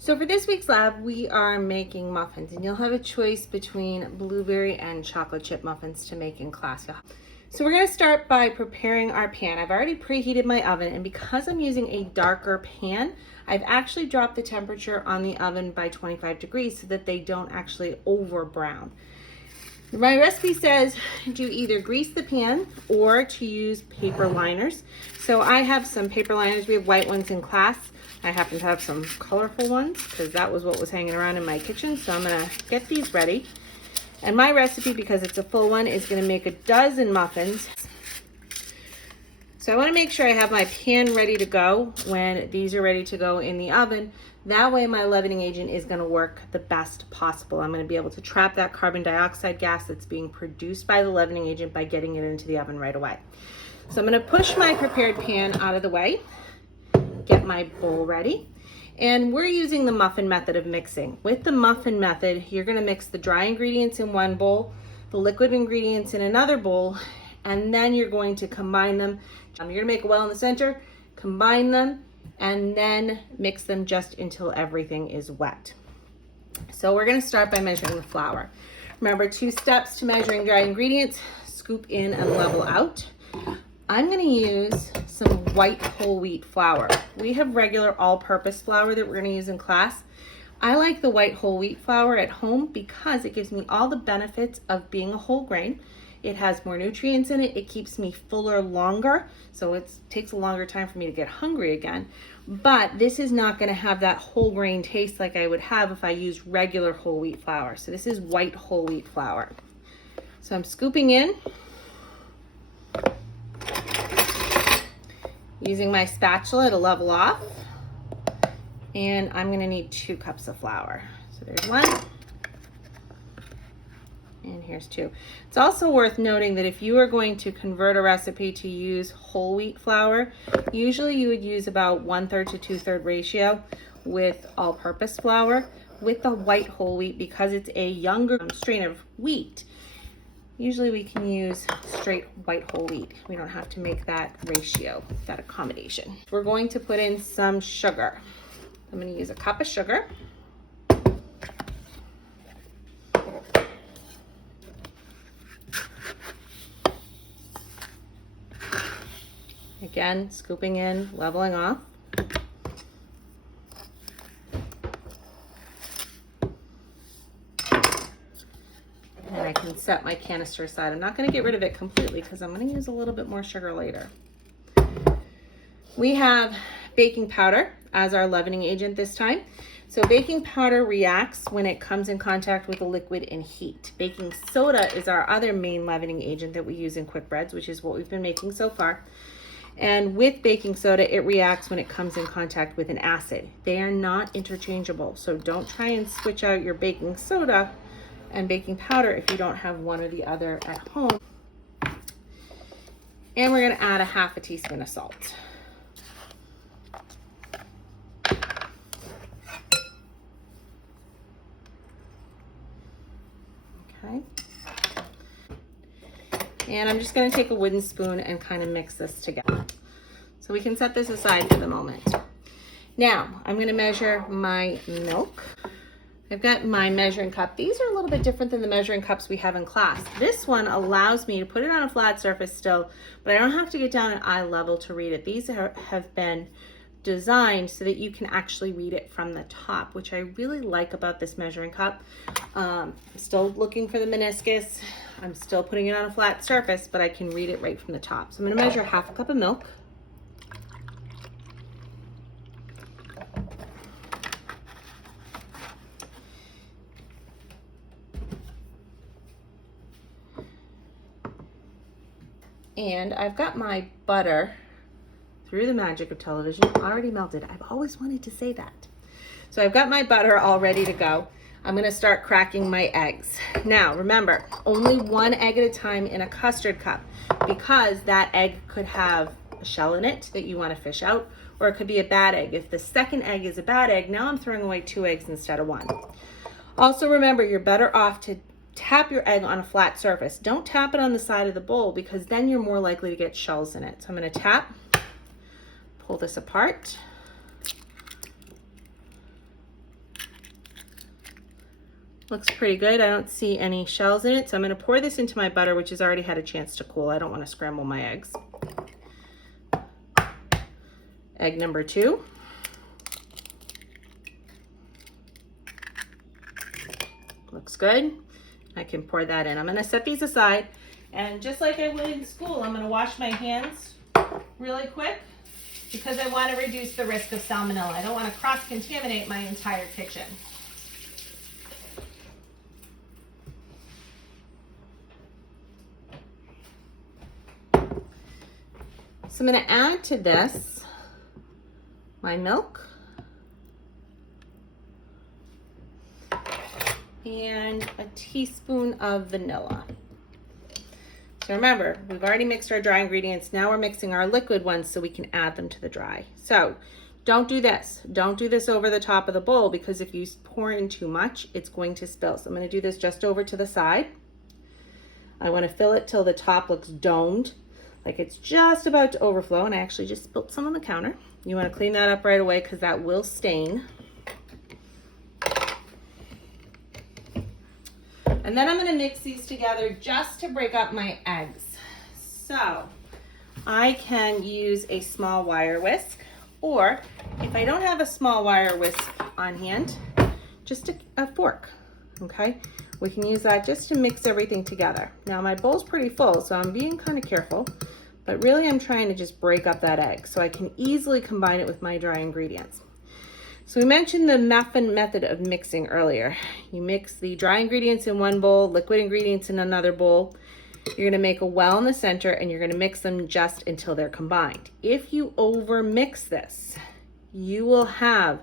So for this week's lab, we are making muffins, and you'll have a choice between blueberry and chocolate chip muffins to make in class. So we're gonna start by preparing our pan. I've already preheated my oven, and because I'm using a darker pan, I've actually dropped the temperature on the oven by 25 degrees so that they don't actually over brown. My recipe says to either grease the pan or to use paper liners. So I have some paper liners. We have white ones in class. I happen to have some colorful ones because that was what was hanging around in my kitchen. So I'm gonna get these ready. And my recipe, because it's a full one, is gonna make a dozen muffins. So I wanna make sure I have my pan ready to go when these are ready to go in the oven. That way my leavening agent is gonna work the best possible. I'm gonna be able to trap that carbon dioxide gas that's being produced by the leavening agent by getting it into the oven right away. So I'm gonna push my prepared pan out of the way, get my bowl ready, and we're using the muffin method of mixing. With the muffin method, you're gonna mix the dry ingredients in one bowl, the liquid ingredients in another bowl, and then you're going to combine them. You're gonna make a well in the center, combine them, and then mix them just until everything is wet. So we're gonna start by measuring the flour. Remember, 2 steps to measuring dry ingredients: scoop in and level out. I'm gonna use some white whole wheat flour. We have regular all-purpose flour that we're gonna use in class. I like the white whole wheat flour at home because it gives me all the benefits of being a whole grain. It has more nutrients in it. It keeps me fuller longer, so it takes a longer time for me to get hungry again. But this is not gonna have that whole grain taste like I would have if I used regular whole wheat flour. So this is white whole wheat flour. So I'm scooping in, using my spatula to level off, and I'm gonna need 2 cups of flour. So there's 1, and here's 2. It's also worth noting that if you are going to convert a recipe to use whole wheat flour, usually you would use about 1/3 to 2/3 ratio with all-purpose flour. With the white whole wheat, because it's a younger strain of wheat, usually we can use straight white whole wheat. We don't have to make that ratio, that accommodation. We're going to put in some sugar. I'm gonna use a cup of sugar. Again, scooping in, leveling off. And I can set my canister aside. I'm not gonna get rid of it completely because I'm gonna use a little bit more sugar later. We have baking powder as our leavening agent this time. So baking powder reacts when it comes in contact with a liquid in heat. Baking soda is our other main leavening agent that we use in quick breads, which is what we've been making so far. And with baking soda, it reacts when it comes in contact with an acid. They are not interchangeable, so don't try and switch out your baking soda and baking powder if you don't have one or the other at home. And we're gonna add a 1/2 teaspoon of salt. Okay. And I'm just gonna take a wooden spoon and kind of mix this together. So we can set this aside for the moment. Now, I'm gonna measure my milk. I've got my measuring cup. These are a little bit different than the measuring cups we have in class. This one allows me to put it on a flat surface still, but I don't have to get down at eye level to read it. These have been designed so that you can actually read it from the top, which I really like about this measuring cup. I'm still looking for the meniscus. I'm still putting it on a flat surface, but I can read it right from the top. So I'm gonna measure 1/2 cup of milk. And I've got my butter, through the magic of television, already melted. I've always wanted to say that. So I've got my butter all ready to go. I'm gonna start cracking my eggs. Now, remember, only 1 egg at a time in a custard cup, because that egg could have a shell in it that you wanna fish out, or it could be a bad egg. If the second egg is a bad egg, now I'm throwing away 2 eggs instead of 1. Also remember, you're better off to tap your egg on a flat surface. Don't tap it on the side of the bowl because then you're more likely to get shells in it. So I'm gonna tap, pull this apart, Looks pretty good. I don't see any shells in it, so I'm going to pour this into my butter, which has already had a chance to cool. I don't want to scramble my eggs. Egg number 2. Looks good. I can pour that in. I'm going to set these aside, and just like I would in school, I'm going to wash my hands really quick because I want to reduce the risk of salmonella. I don't want to cross-contaminate my entire kitchen. So I'm going to add to this my milk and a teaspoon of vanilla. So remember, we've already mixed our dry ingredients. Now we're mixing our liquid ones so we can add them to the dry. So don't do this. Don't do this over the top of the bowl, because if you pour in too much, it's going to spill. So I'm going to do this just over to the side. I want to fill it till the top looks domed, like it's just about to overflow, and I actually just spilled some on the counter. You want to clean that up right away because that will stain. And then I'm going to mix these together just to break up my eggs. So I can use a small wire whisk, or if I don't have a small wire whisk on hand, just a fork, okay? We can use that just to mix everything together. Now my bowl's pretty full, so I'm being kind of careful, but really I'm trying to just break up that egg so I can easily combine it with my dry ingredients. So we mentioned the muffin method of mixing earlier. You mix the dry ingredients in one bowl, liquid ingredients in another bowl. You're gonna make a well in the center, and you're gonna mix them just until they're combined. If you over mix this, you will have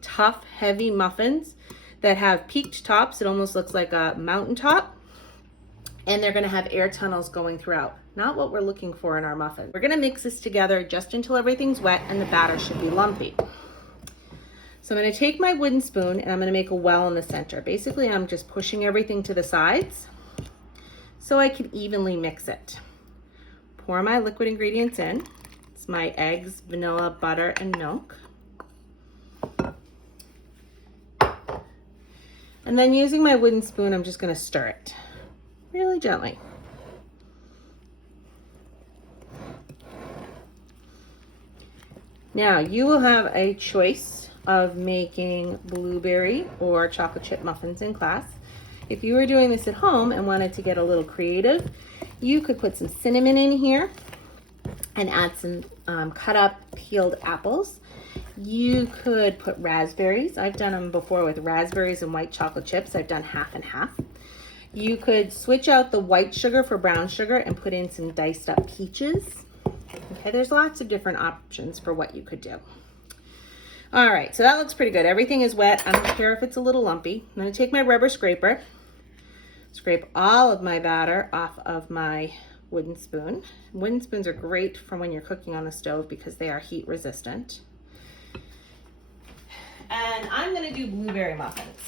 tough, heavy muffins that have peaked tops. It almost looks like a mountaintop, and they're gonna have air tunnels going throughout. Not what we're looking for in our muffin. We're gonna mix this together just until everything's wet and the batter should be lumpy. So I'm gonna take my wooden spoon and I'm gonna make a well in the center. Basically, I'm just pushing everything to the sides so I can evenly mix it. Pour my liquid ingredients in. It's my eggs, vanilla, butter, and milk. And then using my wooden spoon, I'm just gonna stir it really gently. Now you will have a choice of making blueberry or chocolate chip muffins in class. If you were doing this at home and wanted to get a little creative, you could put some cinnamon in here and add some cut up peeled apples. You could put raspberries. I've done them before with raspberries and white chocolate chips. I've done half and half. You could switch out the white sugar for brown sugar and put in some diced up peaches. Okay, there's lots of different options for what you could do. All right, so that looks pretty good. Everything is wet. I don't care if it's a little lumpy. I'm gonna take my rubber scraper, scrape all of my batter off of my wooden spoon. Wooden spoons are great for when you're cooking on the stove because they are heat resistant. And I'm gonna do blueberry muffins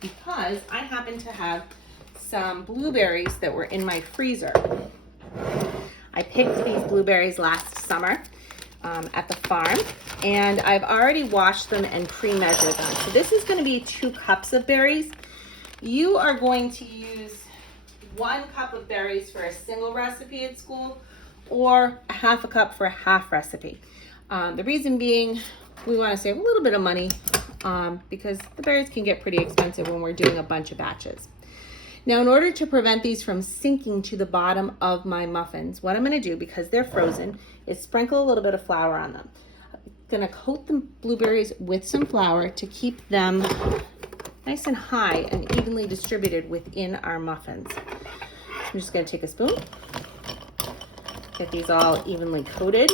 because I happen to have some blueberries that were in my freezer. I picked these blueberries last summer at the farm, and I've already washed them and pre-measured them. So this is gonna be 2 cups of berries. You are going to use 1 cup of berries for a single recipe at school, or a half a cup for a half recipe. The reason being, we want to save a little bit of money because the berries can get pretty expensive when we're doing a bunch of batches. Now, in order to prevent these from sinking to the bottom of my muffins, what I'm going to do, because they're frozen, is sprinkle a little bit of flour on them. I'm going to coat the blueberries with some flour to keep them nice and high and evenly distributed within our muffins. So I'm just going to take a spoon, get these all evenly coated.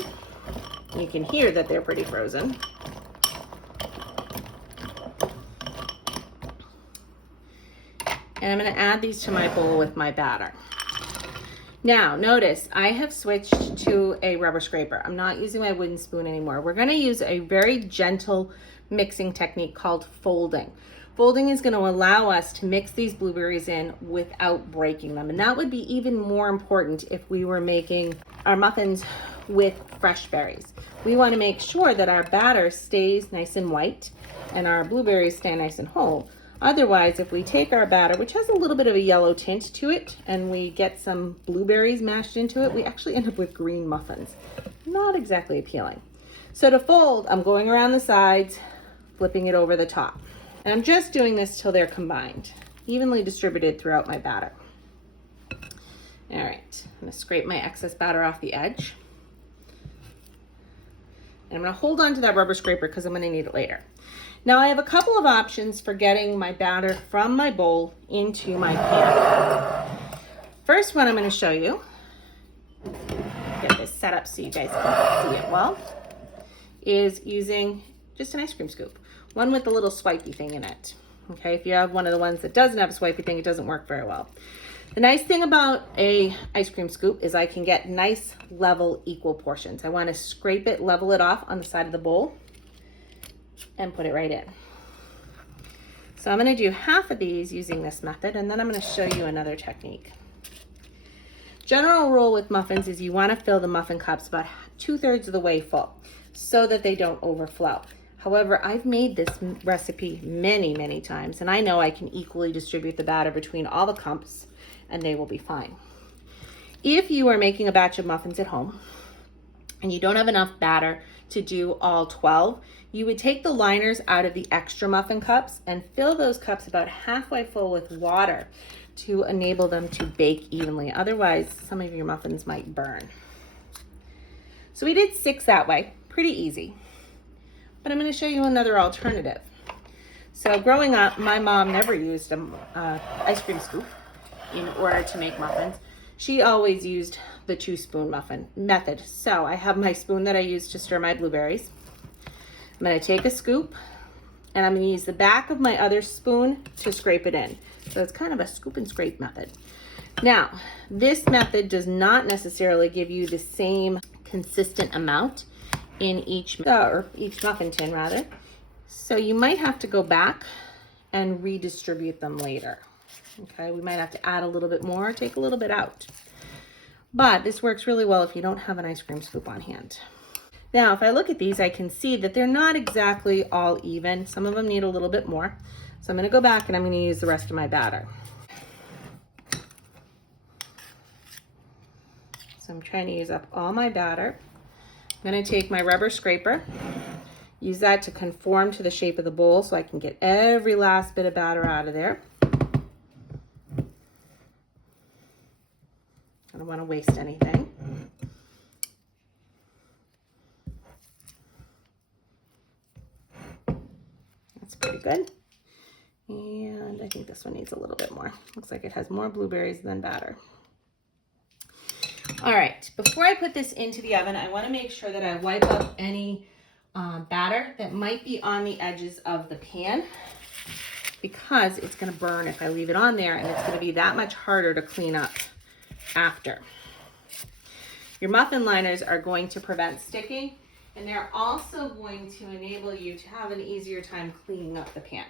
You can hear that they're pretty frozen. And I'm going to add these to my bowl with my batter. Now, notice I have switched to a rubber scraper. I'm not using my wooden spoon anymore. We're going to use a very gentle mixing technique called folding. Folding is going to allow us to mix these blueberries in without breaking them. And that would be even more important if we were making our muffins with fresh berries. We want to make sure that our batter stays nice and white and our blueberries stay nice and whole. Otherwise, if we take our batter, which has a little bit of a yellow tint to it, and we get some blueberries mashed into it, we actually end up with green muffins. Not exactly appealing. So to fold, I'm going around the sides, flipping it over the top. And I'm just doing this till they're combined, evenly distributed throughout my batter. All right, I'm gonna scrape my excess batter off the edge. And I'm gonna hold on to that rubber scraper because I'm gonna need it later. Now I have a couple of options for getting my batter from my bowl into my pan. First one I'm gonna show you, get this set up so you guys can see it well, is using just an ice cream scoop. One with the little swipey thing in it. Okay, if you have one of the ones that doesn't have a swipey thing, it doesn't work very well. The nice thing about a ice cream scoop is I can get nice, level, equal portions. I want to scrape it, level it off on the side of the bowl, and put it right in. So I'm going to do half of these using this method, and then I'm going to show you another technique. General rule with muffins is you want to fill the muffin cups about 2/3 of the way full so that they don't overflow. However, I've made this recipe many, many times, and I know I can equally distribute the batter between all the cups, and they will be fine. If you are making a batch of muffins at home and you don't have enough batter to do all 12, you would take the liners out of the extra muffin cups and fill those cups about halfway full with water to enable them to bake evenly. Otherwise, some of your muffins might burn. So we did 6 that way, pretty easy. But I'm going to show you another alternative. So growing up, my mom never used an ice cream scoop in order to make muffins. She always used the 2-spoon muffin method. So I have my spoon that I use to stir my blueberries. I'm going to take a scoop, and I'm going to use the back of my other spoon to scrape it in. So it's kind of a scoop and scrape method. Now, this method does not necessarily give you the same consistent amount in each muffin tin rather. So you might have to go back and redistribute them later. Okay, we might have to add a little bit more, take a little bit out. But this works really well if you don't have an ice cream scoop on hand. Now, if I look at these, I can see that they're not exactly all even. Some of them need a little bit more. So I'm going to go back and I'm going to use the rest of my batter. So I'm trying to use up all my batter. I'm going to take my rubber scraper, use that to conform to the shape of the bowl so I can get every last bit of batter out of there. I don't want to waste anything. That's pretty good. And I think this one needs a little bit more. Looks like it has more blueberries than batter. All right, before I put this into the oven, I want to make sure that I wipe up any batter that might be on the edges of the pan, because it's going to burn if I leave it on there, and it's going to be that much harder to clean up after. Your muffin liners are going to prevent sticking, and they're also going to enable you to have an easier time cleaning up the pan.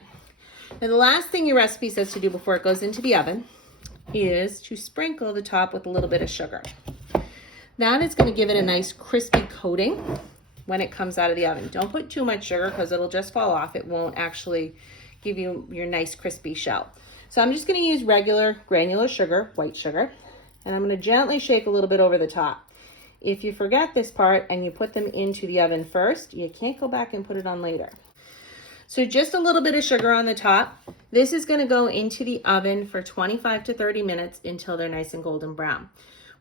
Now, the last thing your recipe says to do before it goes into the oven is to sprinkle the top with a little bit of sugar. That is going to give it a nice crispy coating when it comes out of the oven. Don't put too much sugar because it'll just fall off. It won't actually give you your nice crispy shell. So I'm just going to use regular granular sugar, white sugar, and I'm going to gently shake a little bit over the top. If you forget this part and you put them into the oven first, you can't go back and put it on later. So just a little bit of sugar on the top. This is going to go into the oven for 25 to 30 minutes until they're nice and golden brown.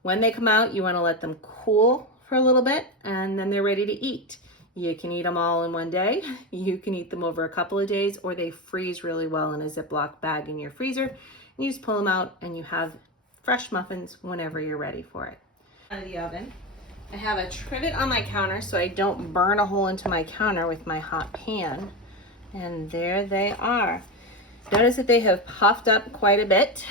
When they come out, you want to let them cool for a little bit, and then they're ready to eat. You can eat them all in one day. You can eat them over a couple of days, or they freeze really well in a Ziploc bag in your freezer. And you just pull them out and you have fresh muffins whenever you're ready for it. Out of the oven. I have a trivet on my counter so I don't burn a hole into my counter with my hot pan. And there they are. Notice that they have puffed up quite a bit,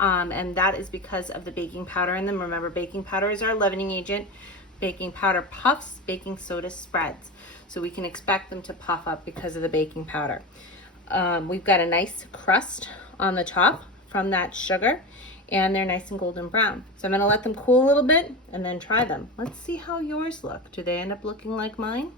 and that is because of the baking powder in them. Remember, baking powder is our leavening agent. Baking powder puffs, baking soda spreads. So we can expect them to puff up because of the baking powder. We've got a nice crust on the top from that sugar, and they're nice and golden brown. So I'm going to let them cool a little bit and then try them. Let's see how yours look. Do they end up looking like mine?